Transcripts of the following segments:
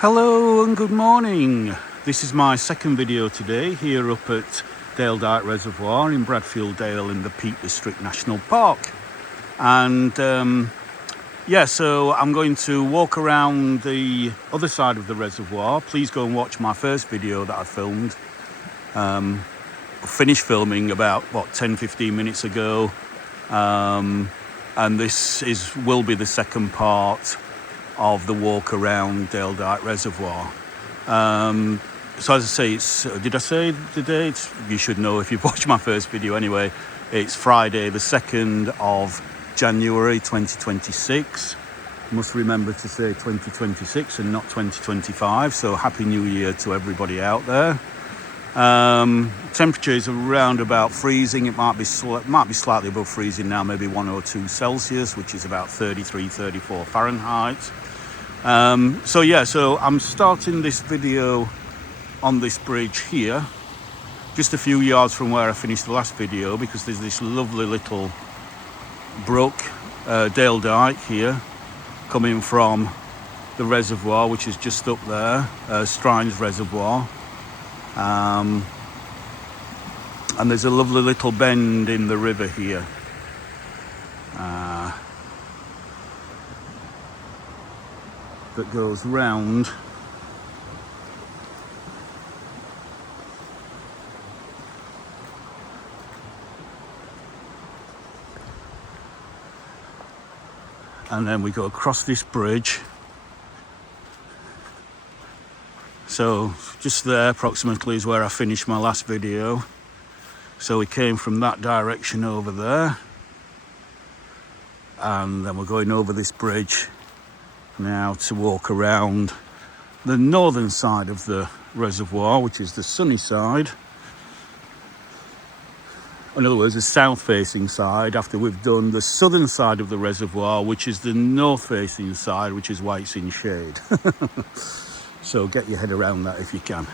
Hello and good morning. This is my second video today here up at Dike Reservoir in Bradfield Dale in the Peak District National Park. And so I'm going to walk around the other side of the reservoir. Please go and watch my first video that I filmed. Finished filming about 10-15 minutes ago. And this will be the second part of the walk around Dike Reservoir. So as I say, did I say the date? You should know if you've watched my first video anyway. It's Friday the 2nd of January 2026. Must remember to say 2026 and not 2025. So Happy New Year to everybody out there. Temperature is around about freezing. It might be slightly above freezing now, maybe 1 or 2 Celsius, which is about 33-34 Fahrenheit. So I'm starting this video on this bridge here, just a few yards from where I finished the last video, because there's this lovely little brook, Dale Dike here, coming from the reservoir, which is just up there, Strines Reservoir. And there's a lovely little bend in the river here. That goes round and then we go across this bridge. So just there approximately is where I finished my last video. So we came from that direction over there, and then we're going over this bridge now to walk around the northern side of the reservoir, which is the sunny side. In other words, the south facing side, after we've done the southern side of the reservoir, which is the north facing side, which is why it's in shade. So get your head around that if you can.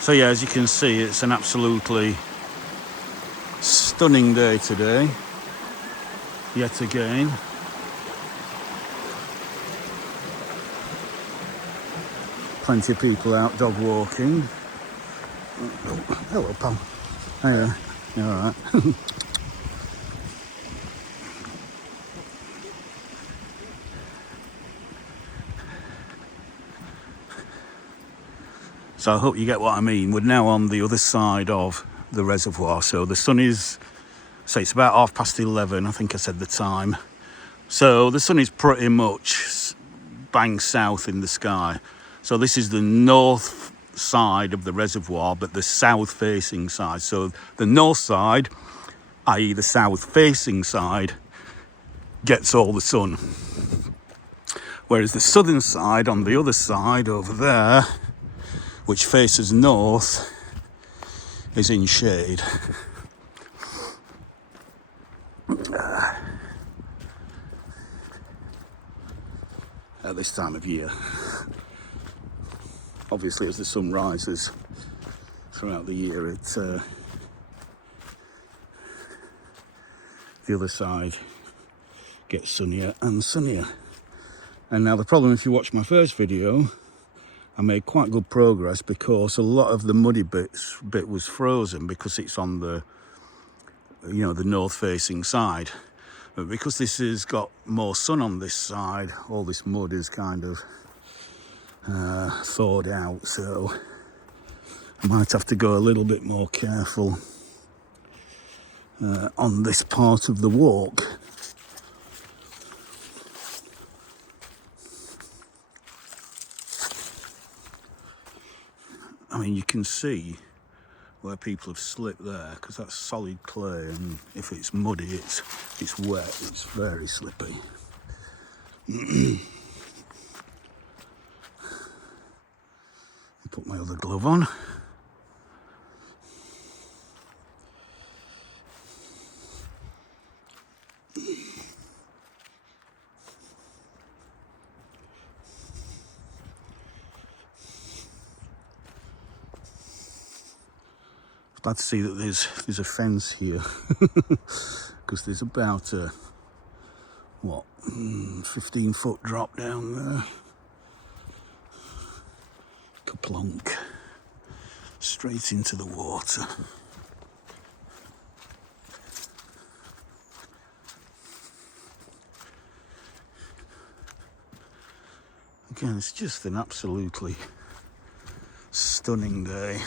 So yeah, as you can see, it's an absolutely stunning day today, yet again. Plenty of people out dog walking. Oh, hello, pal. Hiya. You all right? So I hope you get what I mean. We're now on the other side of the reservoir. So the sun is, it's about 11:30, I think I said the time. So the sun is pretty much bang south in the sky. So this is the north side of the reservoir, but the south facing side. So the north side, i.e. the south facing side, gets all the sun. Whereas the southern side, on the other side over there, which faces north, is in shade. At this time of year. Obviously, as the sun rises throughout the year, the other side gets sunnier and sunnier. And now the problem, if you watch my first video, I made quite good progress because a lot of the muddy bit was frozen because it's on the, the north facing side. But because this has got more sun on this side, all this mud is kind of thawed out. So I might have to go a little bit more careful on this part of the walk. I mean, you can see where people have slipped there because that's solid clay, and if it's muddy, it's wet, it's very slippy. Put my other glove on. Glad to see that there's a fence here, because there's about a 15-foot drop down there. Kaplunk, straight into the water. Again, it's just an absolutely stunning day.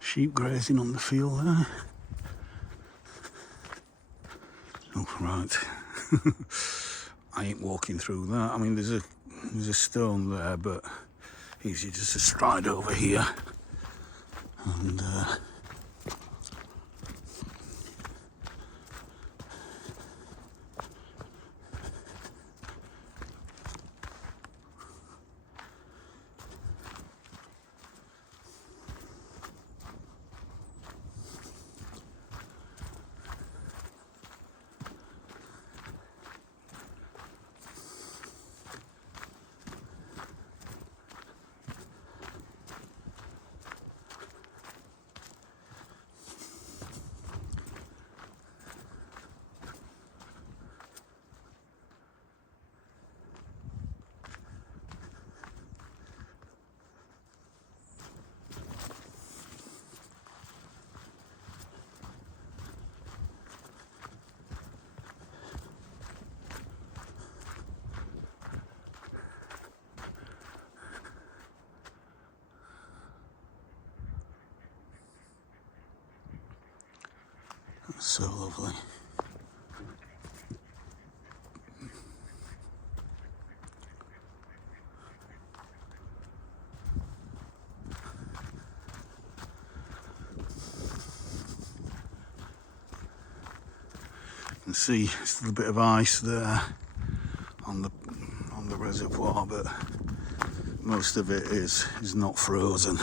Sheep grazing on the field there. Oh, right. I ain't walking through that. I mean, there's a stone there, but easy just to stride over here. And so lovely. You can see still a bit of ice there on the reservoir, but most of it is not frozen.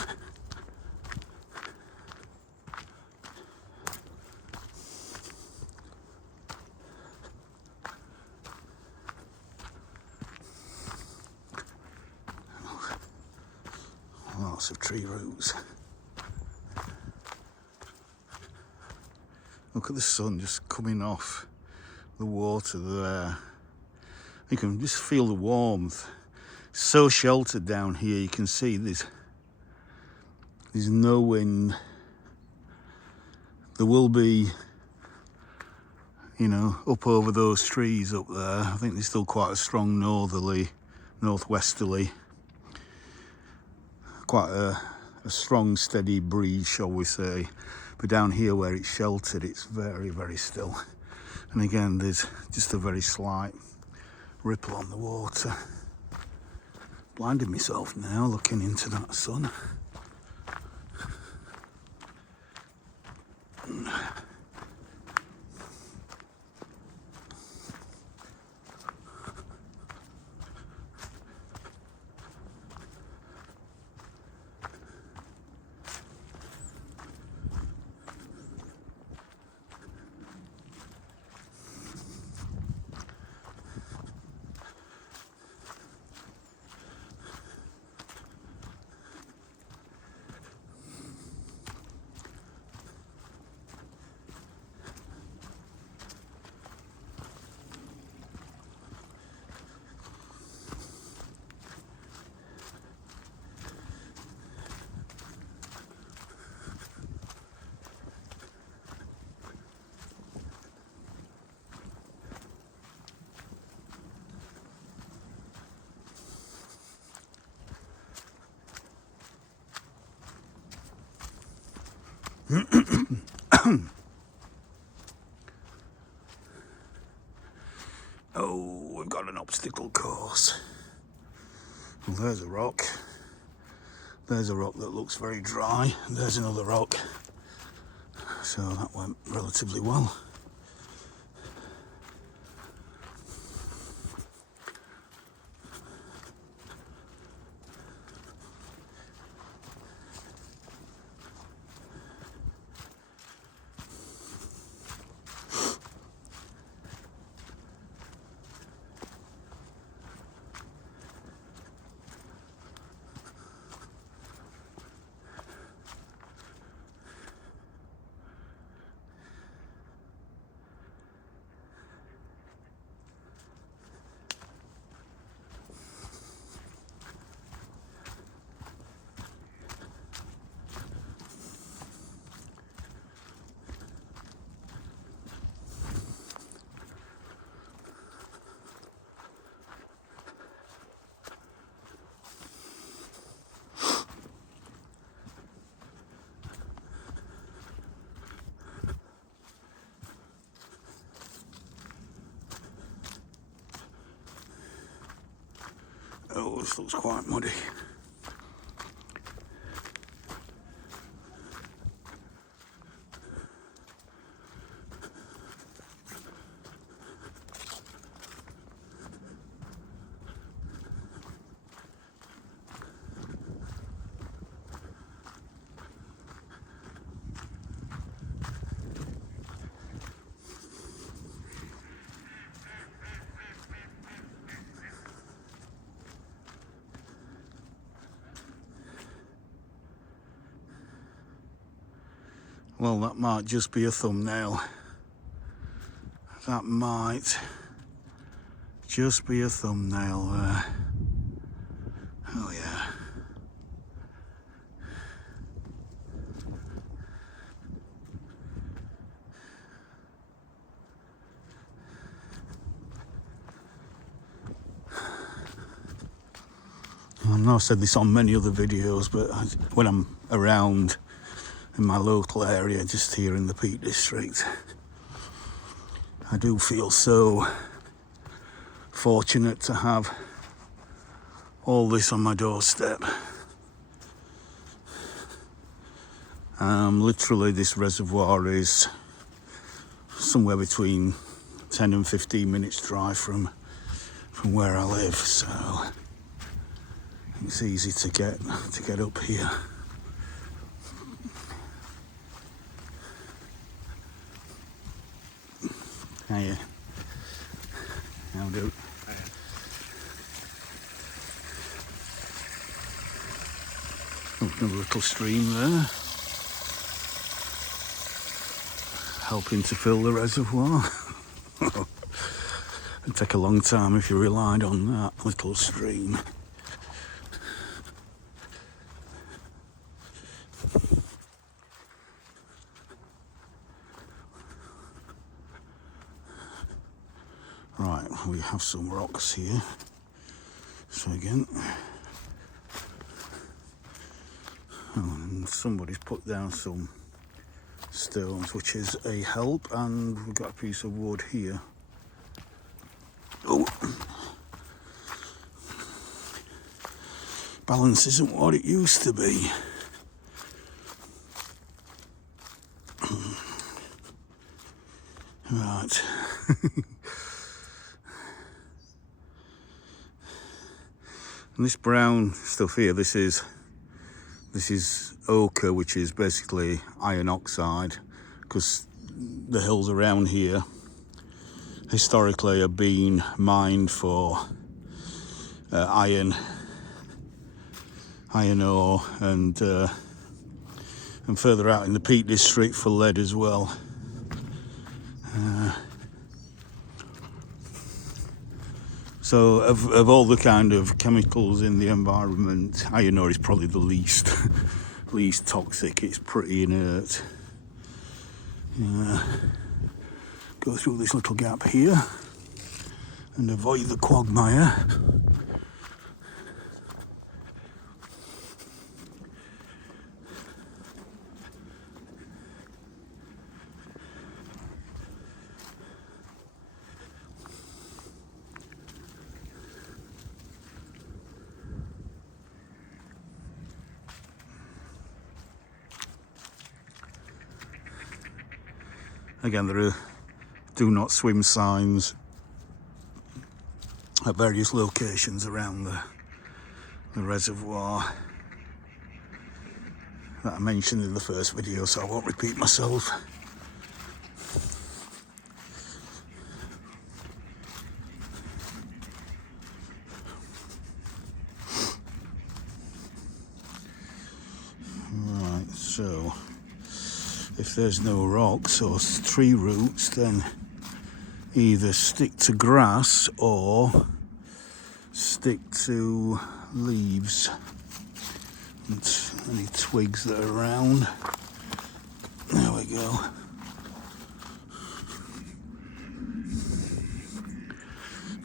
Lots of tree roots. Look at the sun just coming off the water there. You can just feel the warmth. It's so sheltered down here. You can see there's no wind. There will be, up over those trees up there. I think there's still quite a strong northwesterly, quite a strong, steady breeze, shall we say. But down here where it's sheltered, it's very, very still. And again, there's just a very slight ripple on the water. Blinded myself now looking into that sun. Oh, we've got an obstacle course. Well, there's a rock. There's a rock that looks very dry. There's another rock. So that went relatively well. Oh, this looks quite muddy. Well, that might just be a thumbnail. That might just be a thumbnail there. Oh yeah. I know I've said this on many other videos, but when I'm around in my local area, just here in the Peak District, I do feel so fortunate to have all this on my doorstep. Literally, this reservoir is somewhere between 10 and 15 minutes drive from where I live, so it's easy to get up here. Hiya. How do? Oh, another little stream there, helping to fill the reservoir. It'd take a long time if you relied on that little stream. Right, we have some rocks here. So again, and somebody's put down some stones, which is a help, and we've got a piece of wood here. Oh, balance isn't what it used to be. Right. And this brown stuff here, this is ochre, which is basically iron oxide, because the hills around here historically have been mined for iron ore, and further out in the Peak District for lead as well. So of all the kind of chemicals in the environment, iron ore is probably the least toxic. It's pretty inert. Go through this little gap here and avoid the quagmire. Again, there are do not swim signs at various locations around the reservoir that I mentioned in the first video, so I won't repeat myself. Right, so if there's no rocks or tree roots, then either stick to grass or stick to leaves and any twigs that are around. There we go.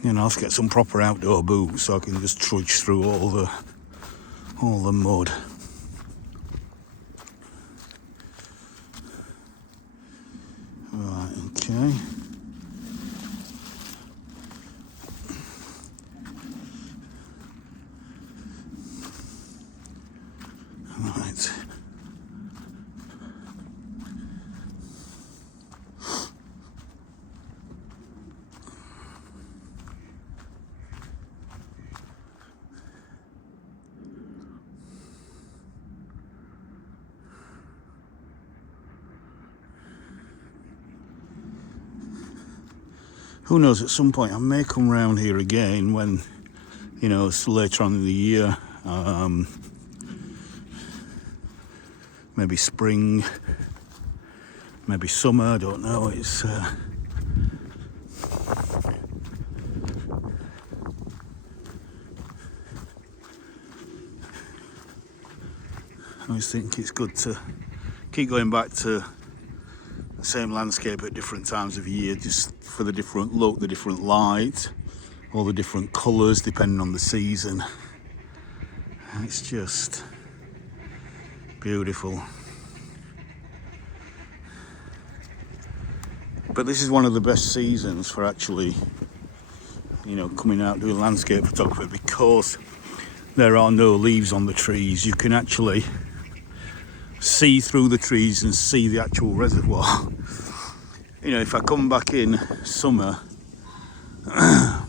You know, I'll have to get some proper outdoor boots so I can just trudge through all the mud. Right, okay. Right. Who knows, at some point I may come round here again when, you know, it's later on in the year. Maybe spring, maybe summer, I don't know. It's I always think it's good to keep going back to the same landscape at different times of year, just for the different look, the different light, all the different colours depending on the season. It's just beautiful. But this is one of the best seasons for actually, you know, coming out doing landscape photography, because there are no leaves on the trees. You can actually see through the trees and see the actual reservoir. You know, if I come back in summer, a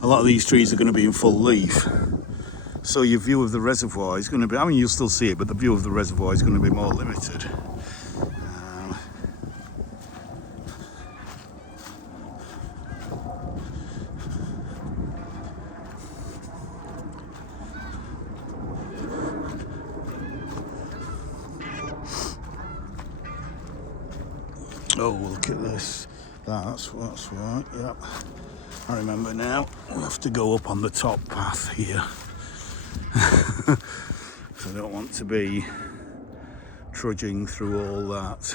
lot of these trees are going to be in full leaf. So your view of the reservoir is going to be, I mean, you'll still see it, but the view of the reservoir is going to be more limited. Oh, look at this. That's right, yep. I remember now. We have to go up on the top path here. So I don't want to be trudging through all that.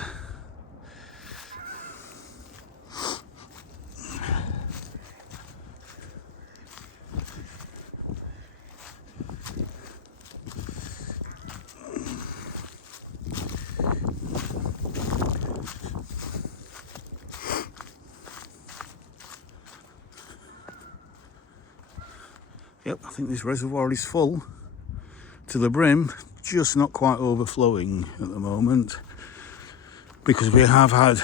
Yep, I think this reservoir is full to the brim, just not quite overflowing at the moment, because we have had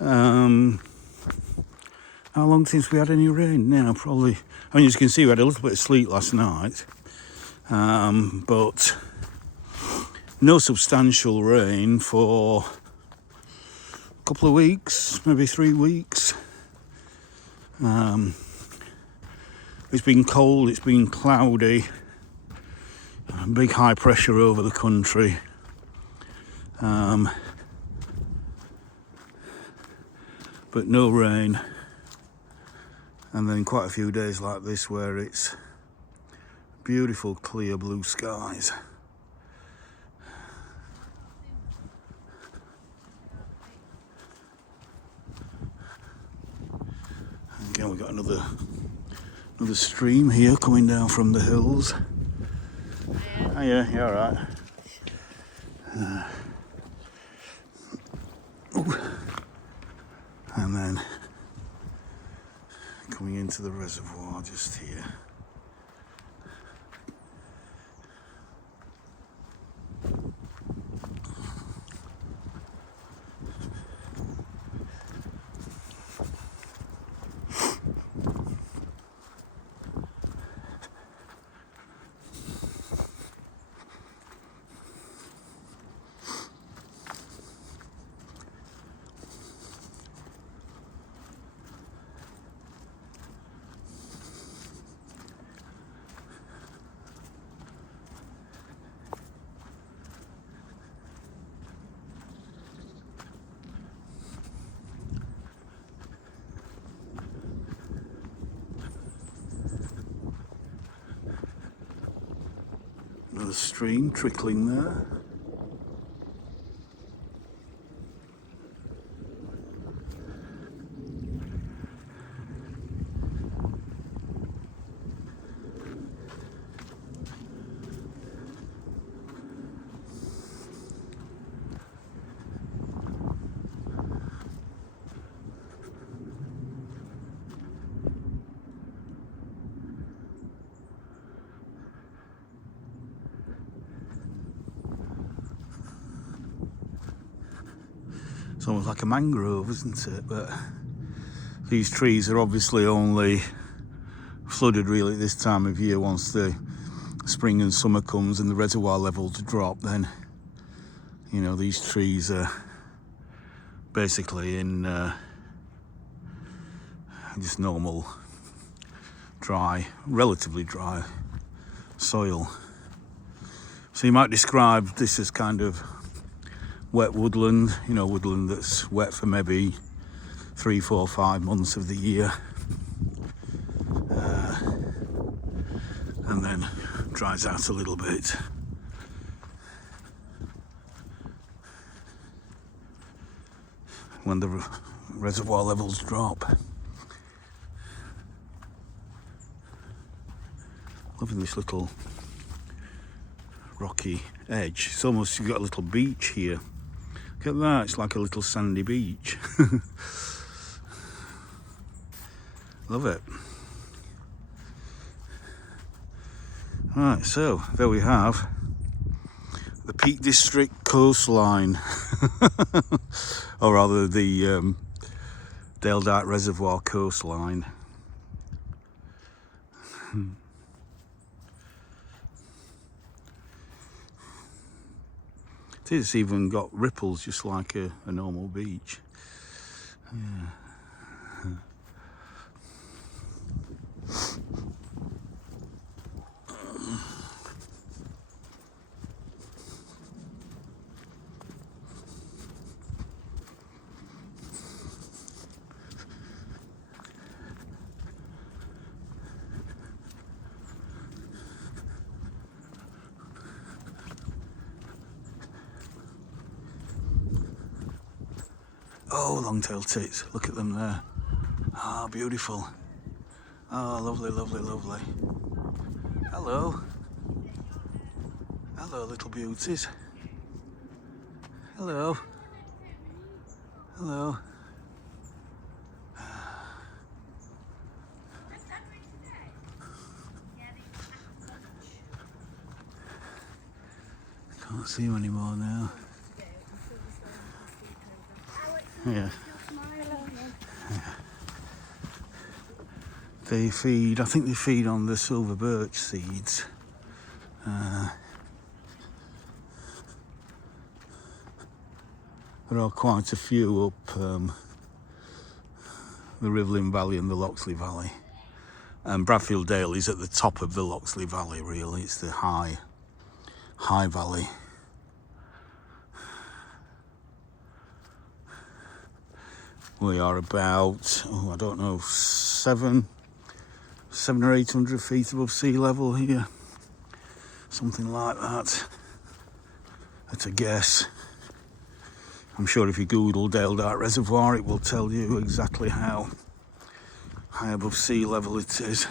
how long since we had any rain now? Probably, I mean, as you can see, we had a little bit of sleet last night, but no substantial rain for a couple of weeks, maybe 3 weeks. It's been cold, it's been cloudy, big high pressure over the country. But no rain. And then quite a few days like this where it's beautiful clear blue skies. Again, we've got another stream here coming down from the hills. Oh yeah, you're alright. And then coming into the reservoir just here. Another stream trickling there. It's almost like a mangrove, isn't it? But these trees are obviously only flooded really at this time of year. Once the spring and summer comes and the reservoir levels drop, then you know these trees are basically in just normal dry, relatively dry soil. So you might describe this as kind of wet woodland, you know, woodland that's wet for maybe 3, 4, 5 months of the year, and then dries out a little bit. When the reservoir levels drop. Loving this little rocky edge. It's almost, you've got a little beach here. Look at that, it's like a little sandy beach. Love it. Right, so there we have the Peak District coastline, or rather the Dike Reservoir coastline. It's even got ripples just like a normal beach. Yeah. Oh, long-tailed tits, look at them there. Ah, oh, beautiful. Oh, lovely, lovely, lovely. Hello. Hello, little beauties. Hello. Hello. Can't see them anymore now. Yeah. They feed, I think they feed on the silver birch seeds. There are quite a few up the Rivelin Valley and the Loxley Valley. And Bradfield Dale is at the top of the Loxley Valley, really. It's the high valley. We are about, I don't know, 700 or 800 feet above sea level here. Something like that, at a guess. I'm sure if you Google Dike Reservoir, it will tell you exactly how high above sea level it is.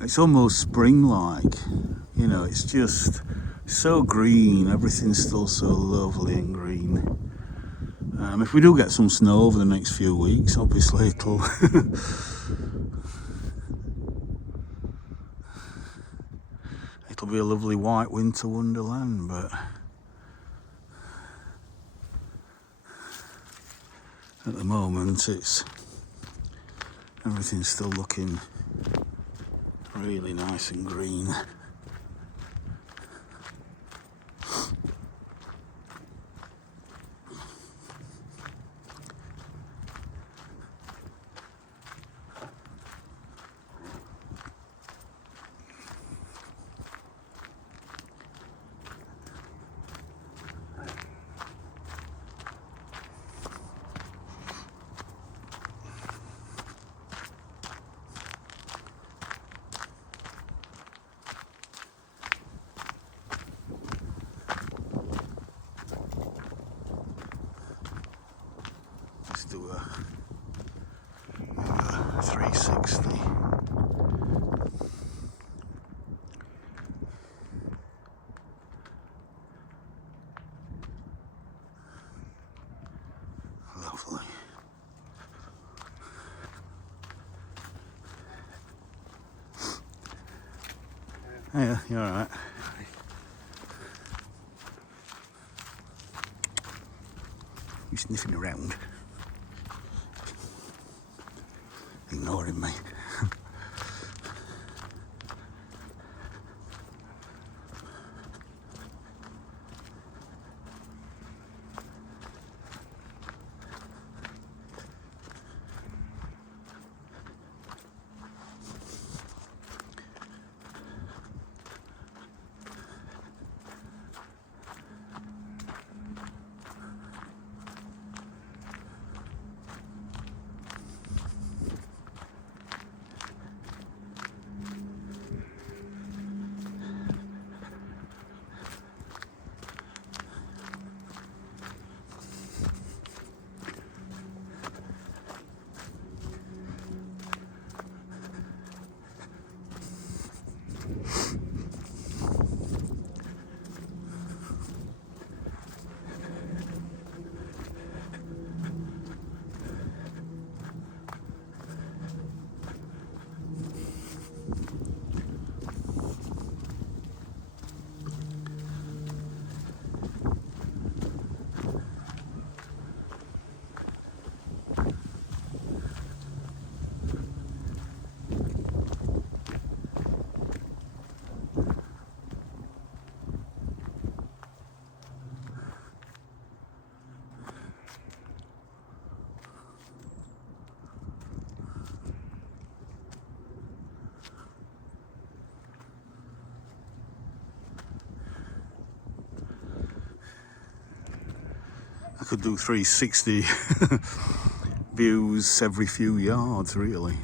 It's almost spring-like, you know, it's just so green, everything's still so lovely and green. If we do get some snow over the next few weeks, obviously it'll it'll be a lovely white winter wonderland, but at the moment everything's still looking really nice and green. Yeah, you're alright. You sniffing around, ignoring me. I could do 360 views every few yards, really.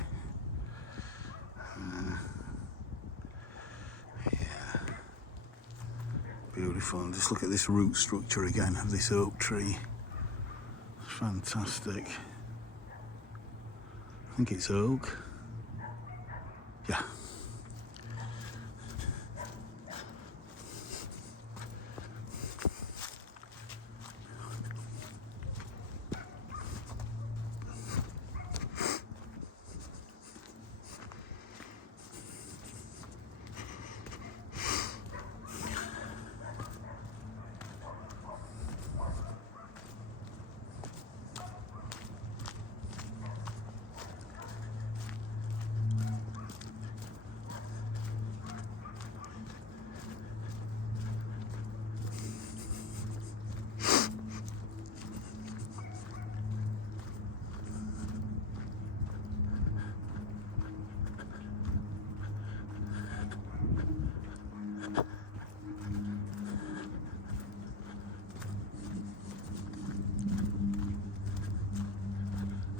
Yeah, beautiful. And just look at this root structure again of this oak tree. It's fantastic. I think it's oak. Yeah.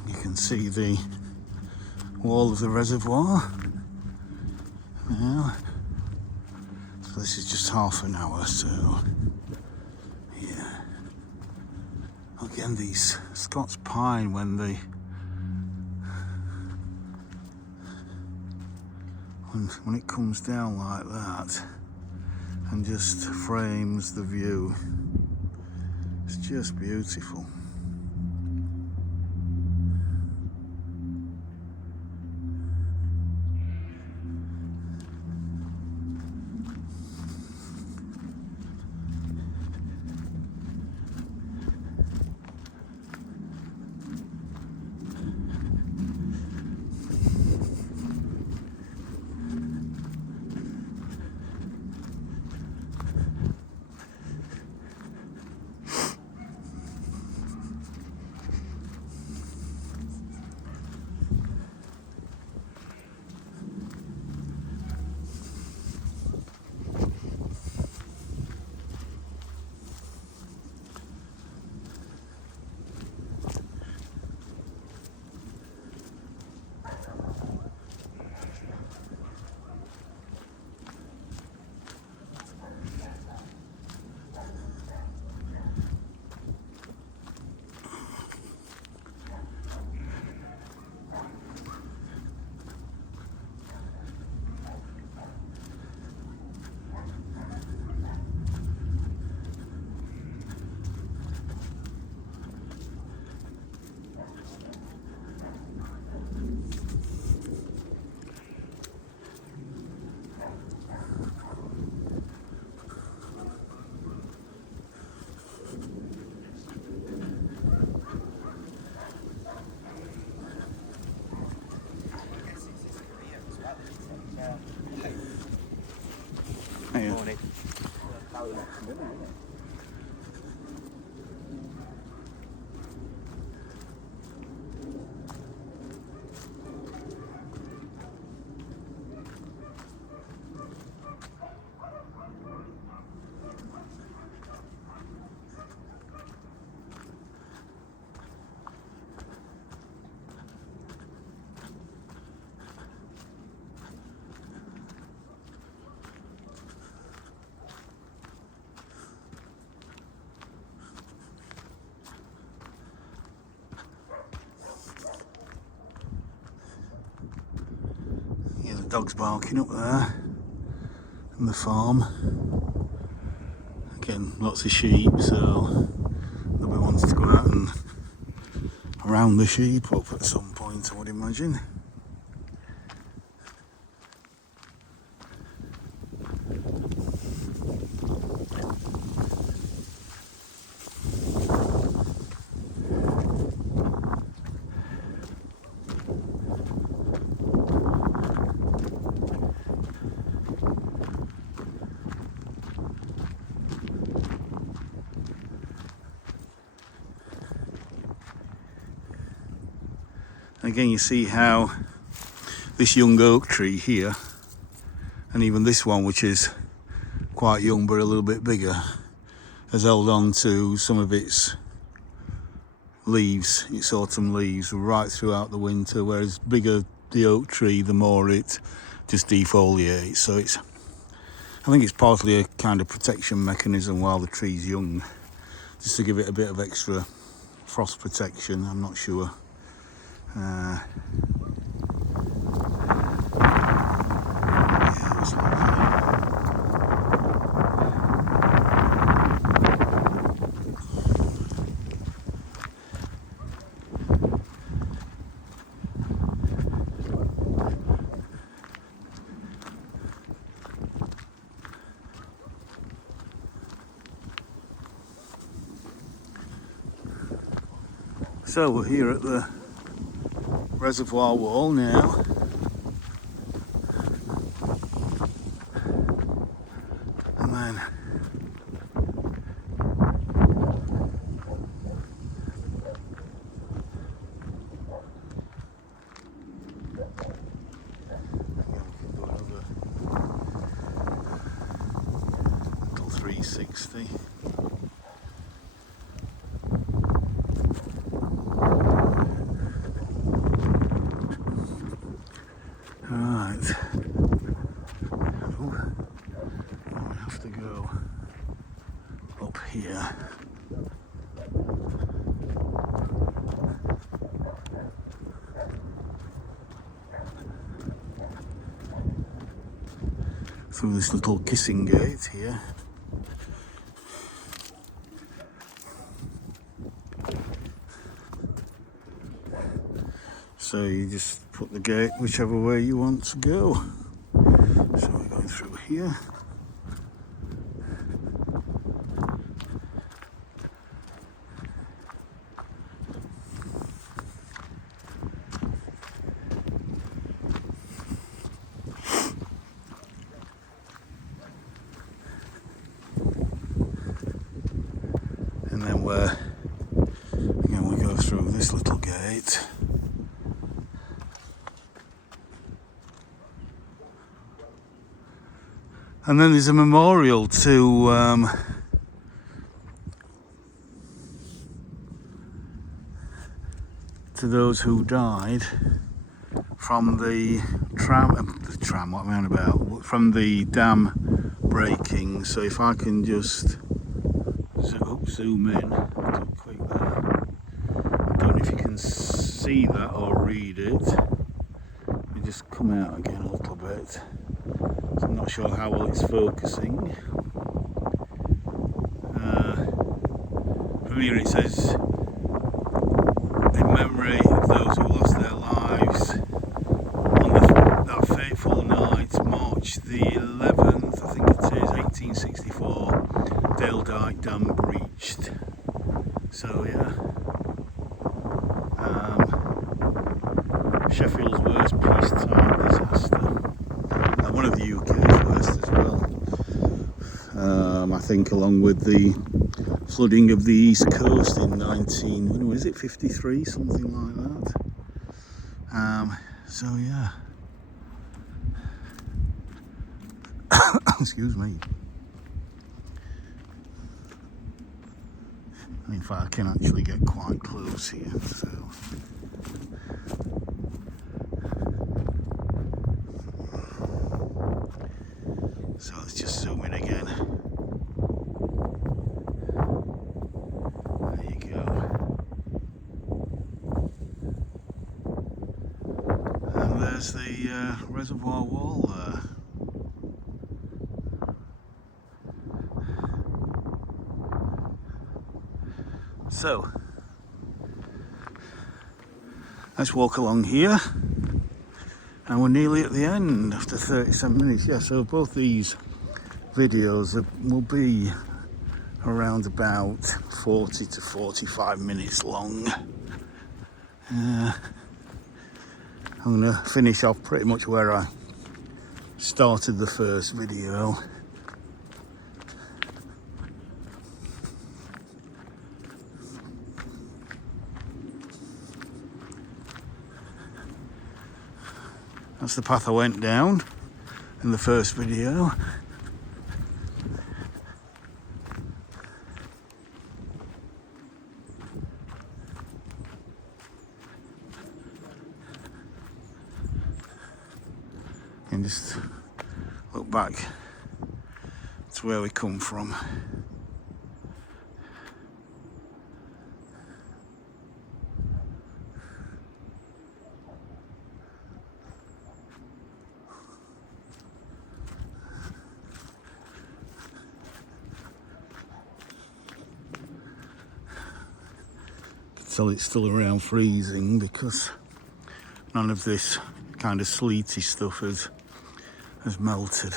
You can see the wall of the reservoir. Yeah. So this is just half an hour, so yeah. Again, these Scots pine, when it comes down like that and just frames the view, it's just beautiful. Hey. Morning. Yeah, the dog's barking up there in the farm. Again, lots of sheep, so nobody wants to go out and round the sheep up at some point, I would imagine. Again, you see how this young oak tree here, and even this one, which is quite young but a little bit bigger, has held on to some of its leaves, its autumn leaves, right throughout the winter, whereas bigger the oak tree, the more it just defoliates. So I think it's partly a kind of protection mechanism while the tree's young, just to give it a bit of extra frost protection. I'm not sure. Yeah, it's lovely. So we're here at the reservoir wall now. And then go over little 360. Right. Oh, we have to go up here. Through this little kissing gate here. So you just put the gate whichever way you want to go. So we're going through here. And then we go through this little gate. And then there's a memorial to those who died from the tram, what am I on about? From the dam breaking. So if I can just zoom in, do quick there. I don't know if you can see that or read it. Let me just come out again a little bit. So I'm not sure how well it's focusing. From here it says, in memory of those who lost their lives on that fateful night, March the 11th, I think it is, 1864, Dike Dam breached. So yeah, Sheffield's worst peacetime disaster. think, along with the flooding of the East Coast in 53, something like that. So yeah. Excuse me. And in fact, I can actually get quite close here, so. So let's just zoom in again. There you go. And there's the reservoir wall there. So, let's walk along here, and we're nearly at the end after 37 minutes. Yeah, so both these videos will be around about 40 to 45 minutes long. I'm going to finish off pretty much where I started the first video. That's the path I went down in the first video. And just look back to where we come from. So it's still around freezing because none of this kind of sleety stuff has melted.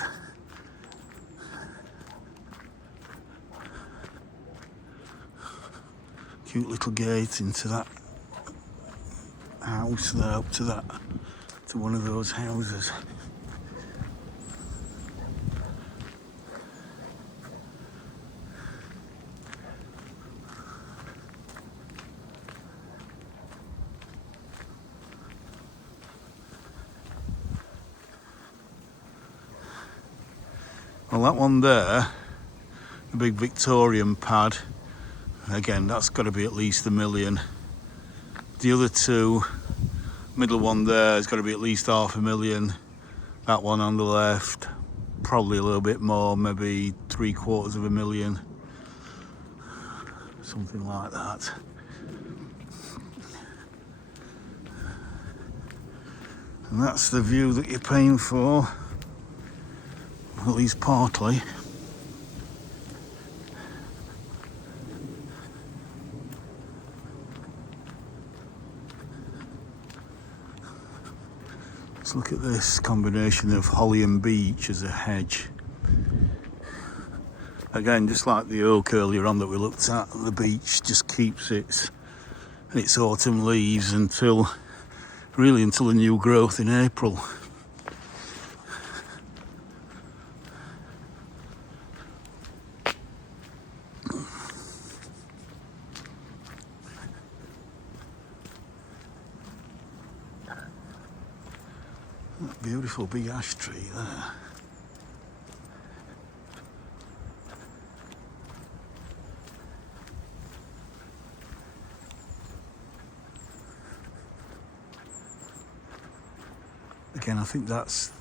Cute little gate into that house there, up to one of those houses. Well, that one there, the big Victorian pad, again, that's got to be at least $1 million. The other two, middle one there, has got to be at least $500,000. That one on the left, probably a little bit more, maybe $750,000, something like that. And that's the view that you're paying for, at least partly. Let's look at this combination of holly and beech as a hedge. Again, just like the oak earlier on that we looked at, the beech just keeps its autumn leaves until the new growth in April. That beautiful big ash tree there. Again, I think that's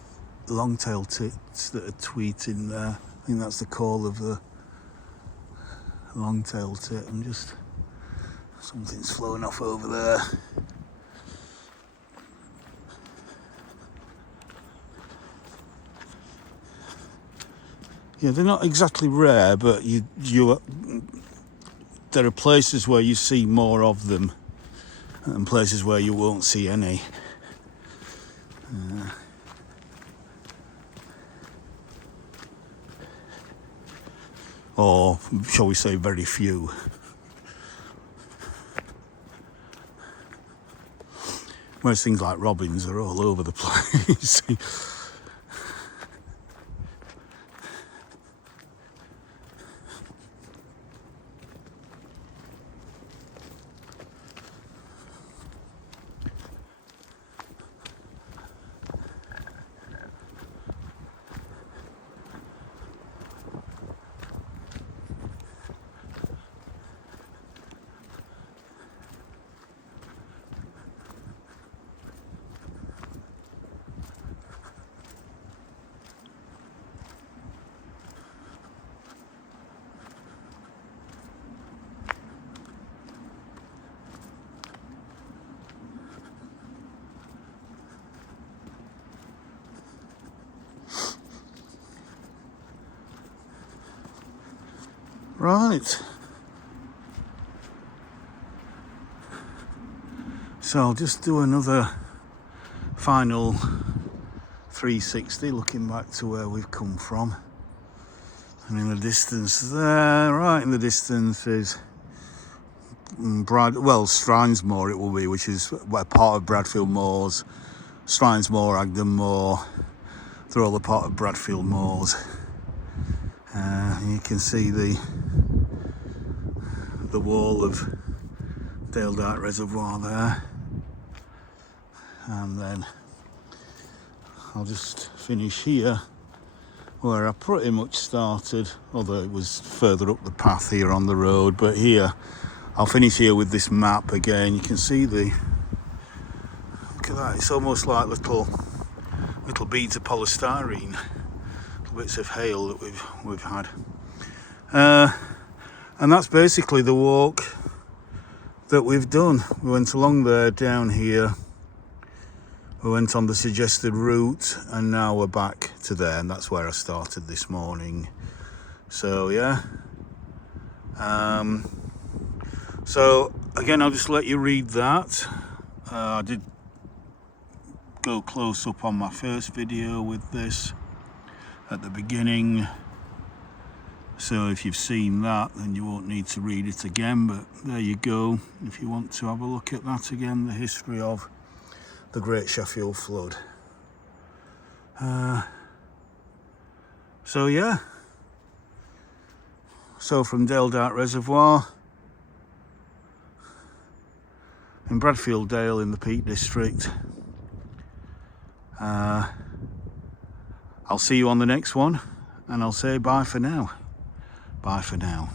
long-tailed tits that are tweeting there. I think that's the call of the long-tailed tit. Something's flowing off over there. Yeah, they're not exactly rare, but there are places where you see more of them and places where you won't see any. Or shall we say very few. Whereas things like robins are all over the place. Right. So I'll just do another final 360 looking back to where we've come from. And in the distance there, right in the distance is Strinesmore it will be, which is part of Bradfield Moors. Strinesmore, Agden Moor, they're all a part of Bradfield Moors. You can see the wall of Dike Reservoir there. And then I'll just finish here where I pretty much started, although it was further up the path here on the road. But here, I'll finish here with this map again. You can see look at that, it's almost like little beads of polystyrene, little bits of hail that we've had. And that's basically the walk that we've done. We went along there, down here, we went on the suggested route, and now we're back to there, and that's where I started this morning. So yeah, so again, I'll just let you read that. I did go close up on my first video with this at the beginning, so if you've seen that then you won't need to read it again, but there you go if you want to have a look at that again, the history of the Great Sheffield Flood. So yeah, so from Dike Reservoir in Bradfield Dale in the Peak District, I'll see you on the next one, and I'll say bye for now. Bye for now.